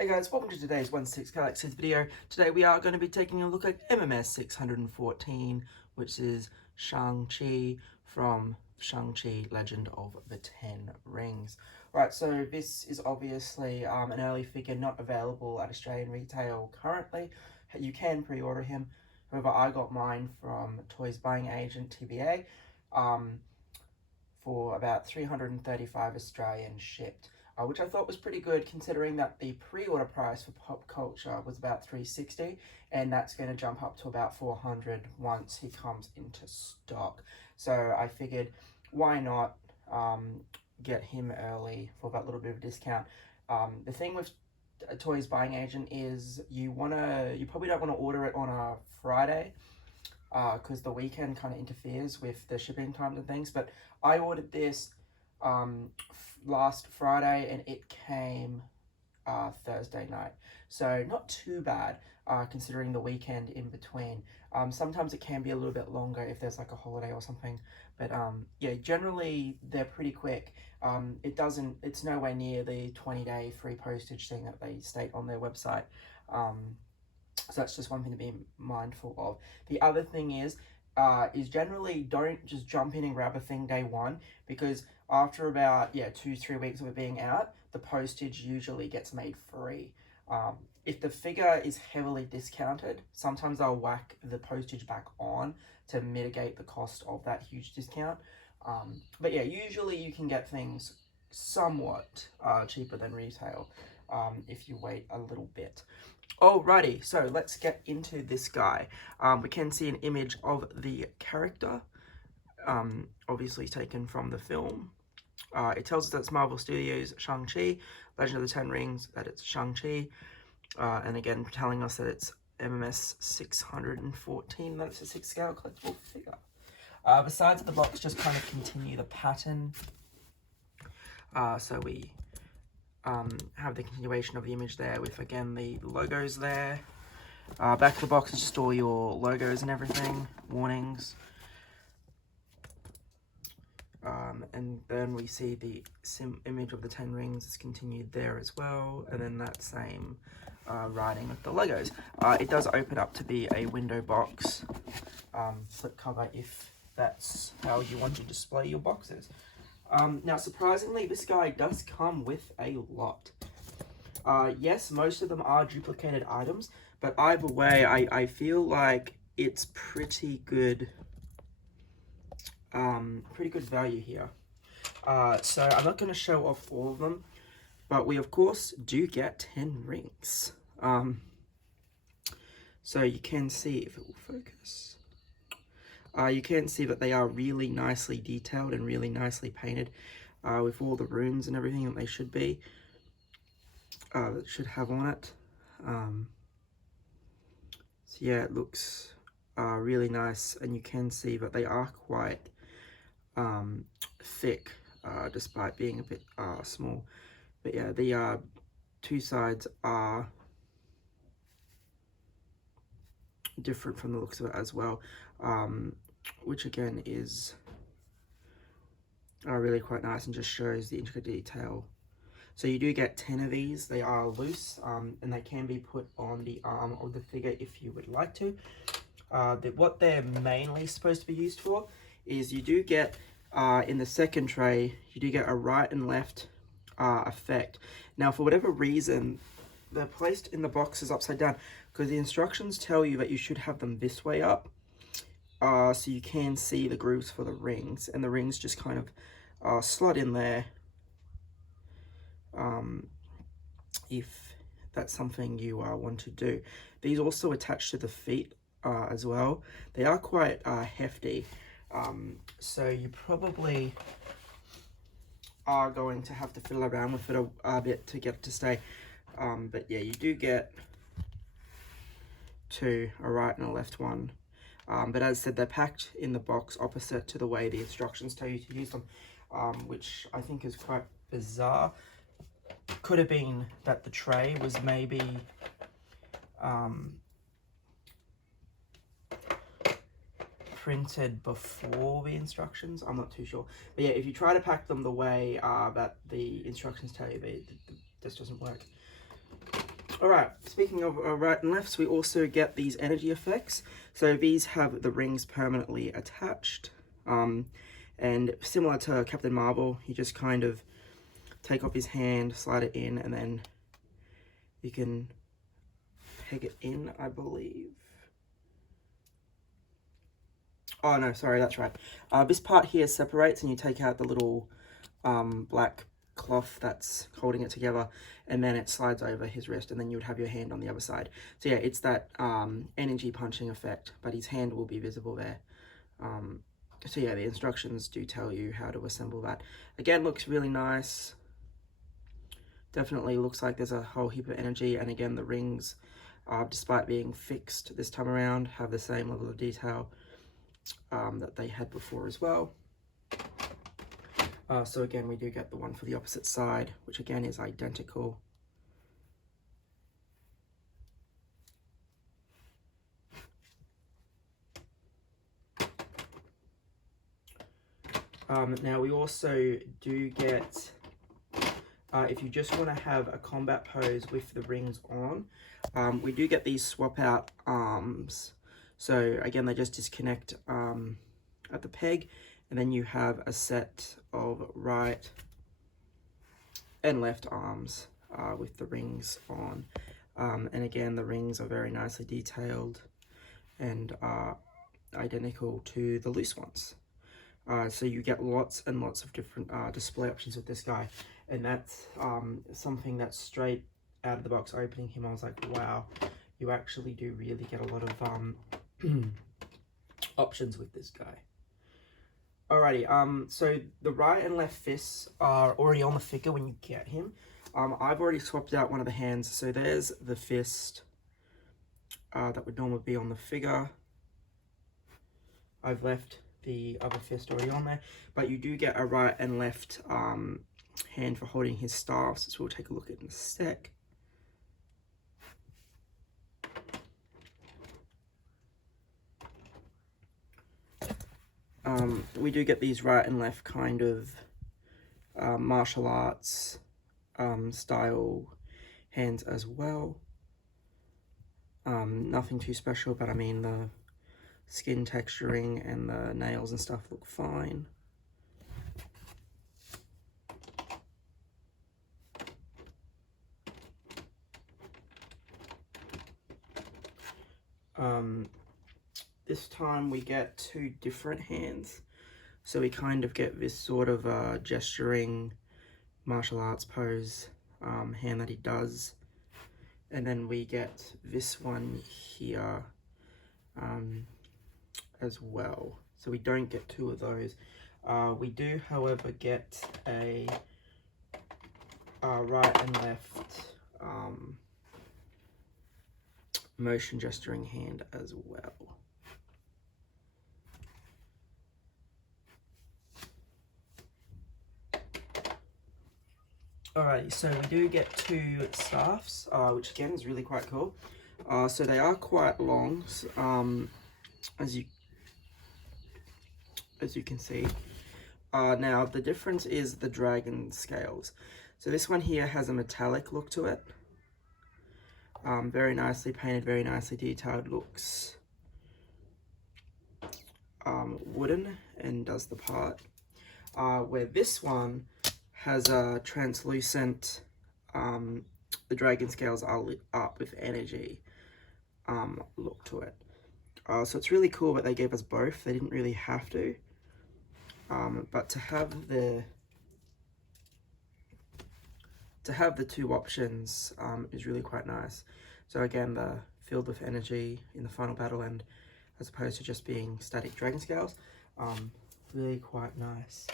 Hey guys, welcome to today's 1/6 Galaxies video. Today we are going to be taking a look at MMS 614, which is Shang-Chi from Shang-Chi Legend of the Ten Rings. Right, so this is obviously an early figure not available at Australian retail currently. You can pre-order him. However, I got mine from Toys Buying Agent TBA for about 335 Australian shipped. Which I thought was pretty good considering that the pre-order price for Pop Culture was about 360, and that's going to jump up to about 400 once he comes into stock. So I figured, why not get him early for that little bit of a discount. The thing with a Toys Buying Agent is you probably don't want to order it on a Friday because the weekend kind of interferes with the shipping times and things. But I ordered this last Friday and it came Thursday night, so not too bad considering the weekend in between. Sometimes it can be a little bit longer if there's like a holiday or something, but yeah, generally they're pretty quick. It's nowhere near the 20-day free postage thing that they state on their website. So that's just one thing to be mindful of. The other thing is generally don't just jump in and grab a thing day one, because after about 2-3 weeks of it being out, the postage usually gets made free. If the figure is heavily discounted, sometimes I'll whack the postage back on to mitigate the cost of that huge discount. But yeah, usually you can get things somewhat cheaper than retail if you wait a little bit. Alrighty, so let's get into this guy. We can see an image of the character, obviously taken from the film. It tells us that it's Marvel Studios Shang-Chi, Legend of the Ten Rings, that it's Shang-Chi, and again telling us that it's MMS 614, that it's a 6 scale collectible figure. The sides of the box just kind of continue the pattern. So we have the continuation of the image there with, again, the logos there. Back of the box is just all your logos and everything, warnings. And then we see the image of the 10 rings is continued there as well, and then that same writing with the logos. It does open up to be a window box slip cover if that's how you want to display your boxes. Now, surprisingly, this guy does come with a lot. Yes, most of them are duplicated items, but either way, I feel like it's pretty good value here. So I'm not going to show off all of them, but we of course do get 10 rings. So you can see, if it will focus, you can see that they are really nicely detailed and really nicely painted with all the runes and everything that they should be, that should have on it. So yeah, it looks really nice, and you can see that they are quite thick despite being a bit small. But yeah, the two sides are different from the looks of it as well, which again is really quite nice and just shows the intricate detail. So you do get 10 of these. They are loose, and they can be put on the arm of the figure if you would like to. What they're mainly supposed to be used for is you do get, in the second tray, you do get a right and left effect. Now, for whatever reason, they're placed in the boxes upside down, because the instructions tell you that you should have them this way up, so you can see the grooves for the rings, and the rings just kind of slot in there, if that's something you want to do. These also attach to the feet as well. They are quite hefty, so you probably are going to have to fiddle around with it a bit to get it to stay. But yeah, you do get two, a right and a left one. But as I said, they're packed in the box opposite to the way the instructions tell you to use them, which I think is quite bizarre. Could have been that the tray was maybe printed before the instructions. I'm not too sure. But yeah, if you try to pack them the way that the instructions tell you, this doesn't work. Alright, speaking of right and lefts, we also get these energy effects. So these have the rings permanently attached. And similar to Captain Marvel, you just kind of take off his hand, slide it in, and then you can peg it in, I believe. Oh no, sorry, that's right. This part here separates and you take out the little black cloth that's holding it together, and then it slides over his wrist, and then you would have your hand on the other side. So yeah, it's that energy punching effect, but his hand will be visible there. So yeah, the instructions do tell you how to assemble that. Again, looks really nice. Definitely looks like there's a whole heap of energy, and again, the rings, despite being fixed this time around, have the same level of detail that they had before as well. So again, we do get the one for the opposite side, which again is identical. Now we also do get, if you just want to have a combat pose with the rings on, we do get these swap out arms. So again, they just disconnect at the peg, and then you have a set of right and left arms with the rings on. And again, the rings are very nicely detailed and are identical to the loose ones. So you get lots and lots of different display options with this guy. And that's something that's straight out of the box. Opening him, I was like, wow, you actually do really get a lot of options with this guy. Alrighty, so the right and left fists are already on the figure when you get him. I've already swapped out one of the hands, so there's the fist that would normally be on the figure. I've left the other fist already on there, but you do get a right and left hand for holding his staffs, so we'll take a look at it in a sec. We do get these right and left kind of martial arts style hands as well. Nothing too special, but I mean the skin texturing and the nails and stuff look fine. This time we get two different hands. So we kind of get this sort of gesturing martial arts pose hand that he does. And then we get this one here as well. So we don't get two of those. We do, however, get a right and left motion gesturing hand as well. Alrighty, so we do get two staffs, which again is really quite cool. So they are quite long, as you can see. Now the difference is the dragon scales. So this one here has a metallic look to it. Very nicely painted, very nicely detailed, looks wooden and does the part. Where this one has a translucent, the dragon scales are lit up with energy look to it. So it's really cool that they gave us both. They didn't really have to. But to have the two options is really quite nice. So again, the filled with energy in the final battle, and as opposed to just being static dragon scales, really quite nice.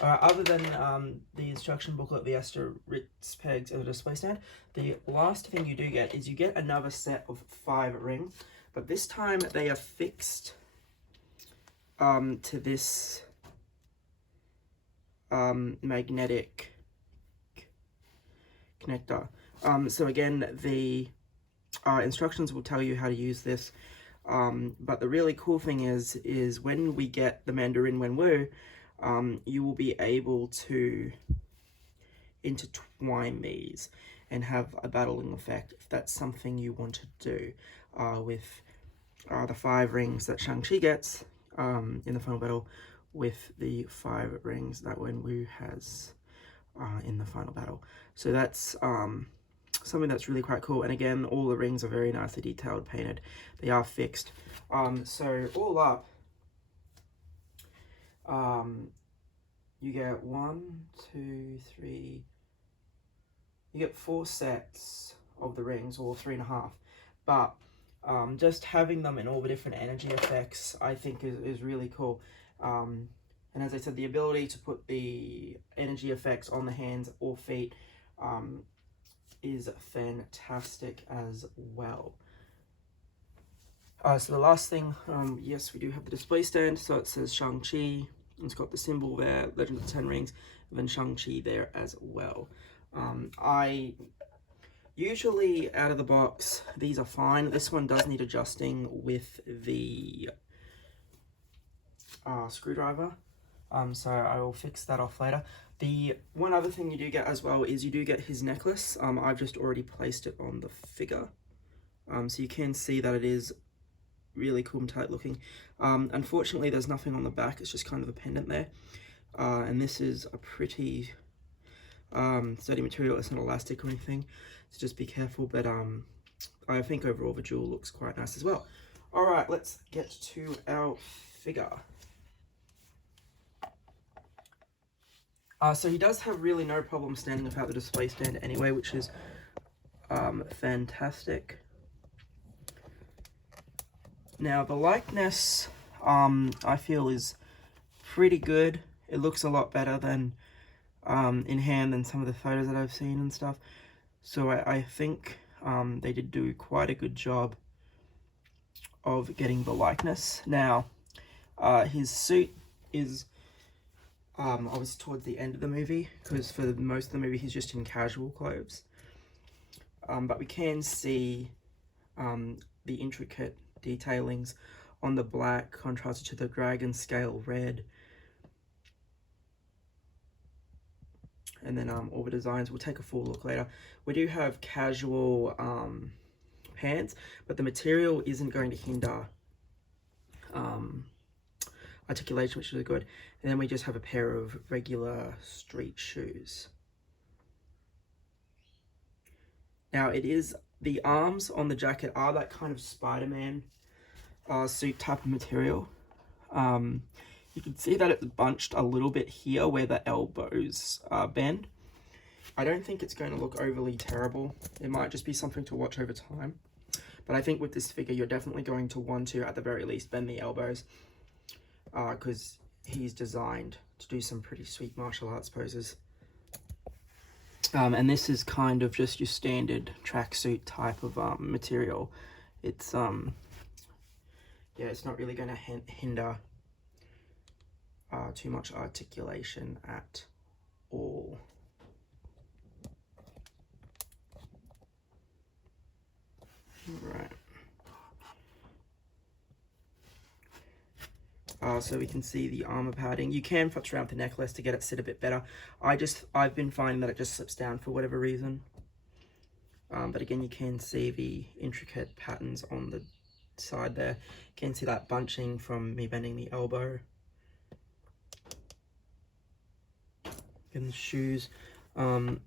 Other than the instruction booklet, the Astor Ritz pegs, and the display stand, the last thing you do get is you get another set of 5 rings, but this time they are fixed to this magnetic connector. So again, the instructions will tell you how to use this, but the really cool thing is when we get the Mandarin Wenwu, you will be able to intertwine these, and have a battling effect if that's something you want to do with the 5 rings that Shang-Chi gets in the final battle with the 5 rings that Wenwu has in the final battle. So that's something that's really quite cool. And again, all the rings are very nicely detailed, painted. They are fixed. So all up, you get 1, 2, 3. You get 4 sets of the rings, or 3.5. But just having them in all the different energy effects, I think is really cool. And as I said, the ability to put the energy effects on the hands or feet is fantastic as well. So the last thing, yes, we do have the display stand. So it says Shang-Chi. It's got the symbol there, Legend of the Ten Rings, and then Shang-Chi there as well. I usually, out of the box, these are fine. This one does need adjusting with the screwdriver. So I will fix that off later. The one other thing you do get as well is you do get his necklace. I've just already placed it on the figure. So you can see that it is really cool and tight looking. Unfortunately, there's nothing on the back. It's just kind of a pendant there. And this is a pretty sturdy material. It's not elastic or anything. So just be careful. But I think overall the jewel looks quite nice as well. All right, let's get to our figure. So he does have really no problem standing without the display stand anyway, which is fantastic. Now the likeness, I feel, is pretty good. It looks a lot better than in hand than some of the photos that I've seen and stuff. So I think they did do quite a good job of getting the likeness. Now his suit is obviously towards the end of the movie, because for most of the movie he's just in casual clothes. But we can see the intricate detailings on the black contrasted to the dragon scale red. And then all the designs, we'll take a full look later. We do have casual pants, but the material isn't going to hinder articulation, which is really good. And then we just have a pair of regular street shoes. Now it is, the arms on the jacket are that kind of Spider-Man suit type of material. You can see that it's bunched a little bit here where the elbows bend. I don't think it's going to look overly terrible. It might just be something to watch over time. But I think with this figure, you're definitely going to want to, at the very least, bend the elbows. Because he's designed to do some pretty sweet martial arts poses. And this is kind of just your standard tracksuit type of material. It's, yeah, it's not really going to hinder too much articulation at all. Right. So we can see the armor padding. You can futz around the necklace to get it sit a bit better. I've been finding that it just slips down for whatever reason. But again, you can see the intricate patterns on the side there. You can see that bunching from me bending the elbow. And the shoes. The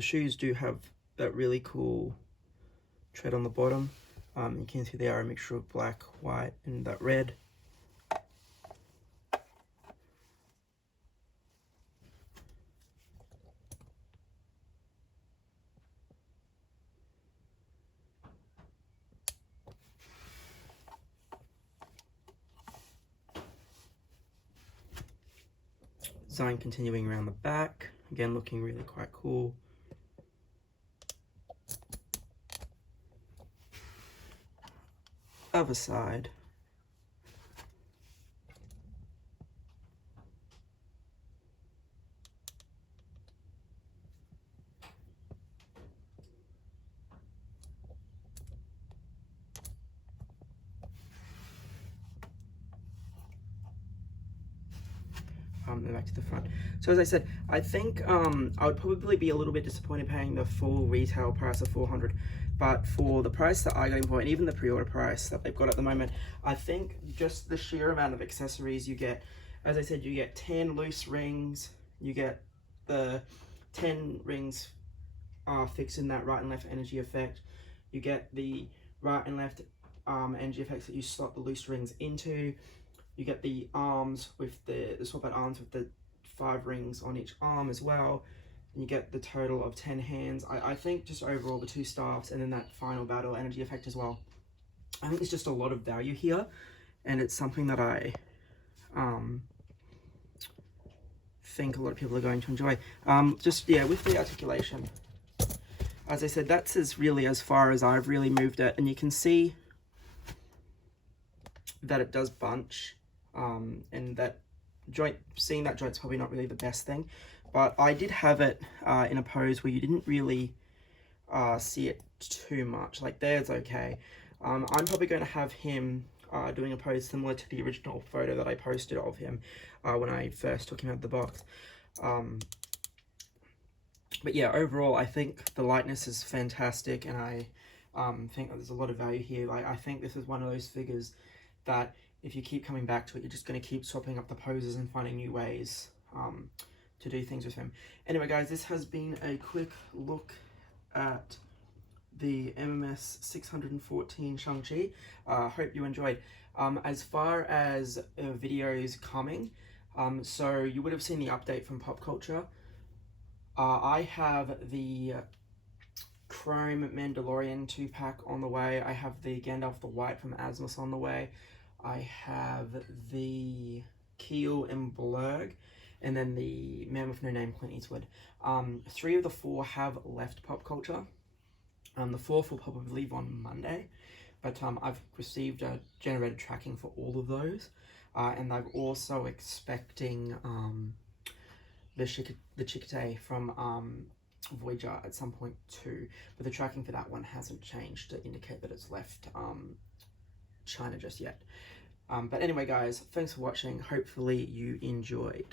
shoes do have that really cool tread on the bottom. You can see they are a mixture of black, white, and that red. Design continuing around the back, again looking really quite cool. Other side. then back to the front. So as I said, I think I would probably be a little bit disappointed paying the full retail price of 400, but for the price that I got in for, and even the pre-order price that they've got at the moment, I think just the sheer amount of accessories you get, as I said, you get 10 loose rings, you get the 10 rings fixed in that right and left energy effect, you get the right and left energy effects that you slot the loose rings into, you get the arms with the swap out arms with the 5 rings on each arm as well, and you get the total of 10 hands. I think just overall the 2 staffs and then that final battle energy effect as well. I think there's just a lot of value here, and it's something that I think a lot of people are going to enjoy. Just, yeah, with the articulation, as I said, that's as far as I've really moved it, and you can see that it does bunch, and that joint, seeing that joint's probably not really the best thing, but I did have it in a pose where you didn't really see it too much. Like there's okay. I'm probably going to have him doing a pose similar to the original photo that I posted of him when I first took him out of the box. But yeah, overall, I think the lightness is fantastic, and I think that there's a lot of value here. Like, I think this is one of those figures that if you keep coming back to it, you're just going to keep swapping up the poses and finding new ways to do things with him. Anyway, guys, this has been a quick look at the MMS 614 Shang-Chi. Hope you enjoyed. As far as videos coming, so you would have seen the update from Pop Culture. I have the Chrome Mandalorian 2-pack on the way. I have the Gandalf the White from Asmus on the way. I have the Keel and Blurg, and then the Man with No Name, Clint Eastwood. 3 of the 4 have left Pop Culture. The 4th will probably leave on Monday, but I've received generated tracking for all of those, and I'm also expecting the Chikate from Voyager at some point too, but the tracking for that one hasn't changed to indicate that it's left China just yet. But anyway, guys, thanks for watching. Hopefully you enjoyed.